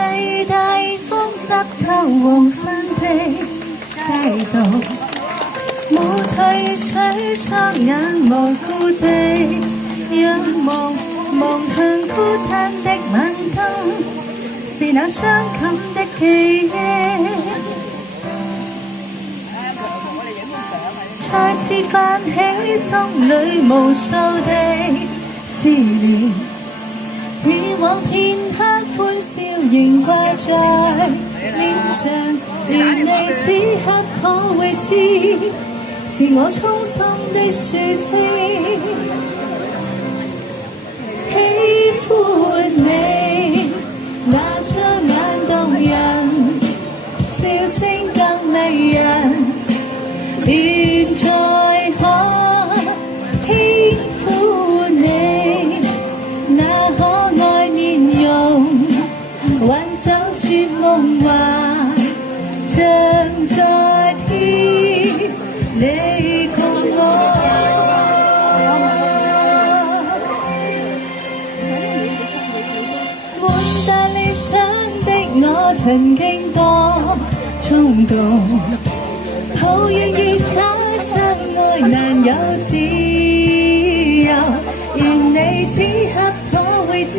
世大風濕透黃昏的街道，冇退水，雙眼無故地仰望，望向孤單的晚燈，是那傷感的記憶，再次泛起心裏無數的思念，以往片刻歡笑仍掛在臉上，願你此刻可會知，是我衷心的說聲喜歡你，那雙眼動人，笑聲更迷人，現在可輕撫你，那可愛面容，挽手說夢話，像在天你共我。滿帶理想的我曾經多衝動，抱怨與他相愛難有自由，願你此刻可會知，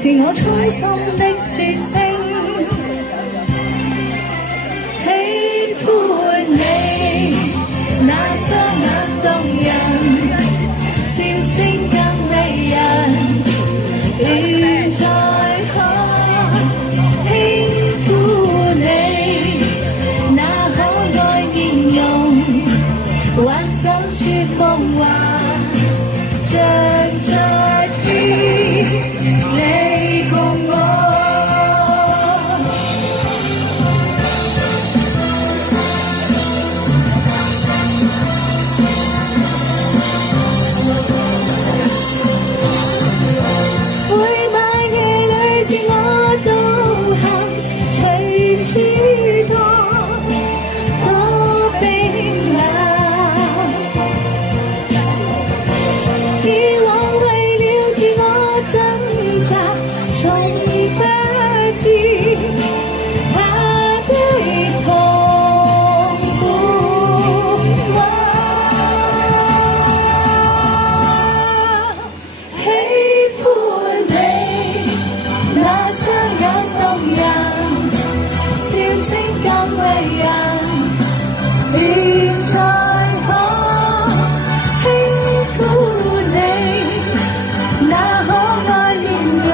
是我衷心的說聲喜歡你，那雙眼動人，笑聲更迷人，現在可輕撫你，那可愛面容，挽手說夢話，像在天你共我。每晚夜裏自我導航，隨處多冰冷，以往為了自我掙扎，從不知他的痛苦，喜歡你，那雙眼動人，笑聲更迷人，現在可輕撫你，那可愛面容，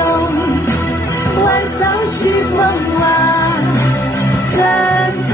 挽手說夢話，像在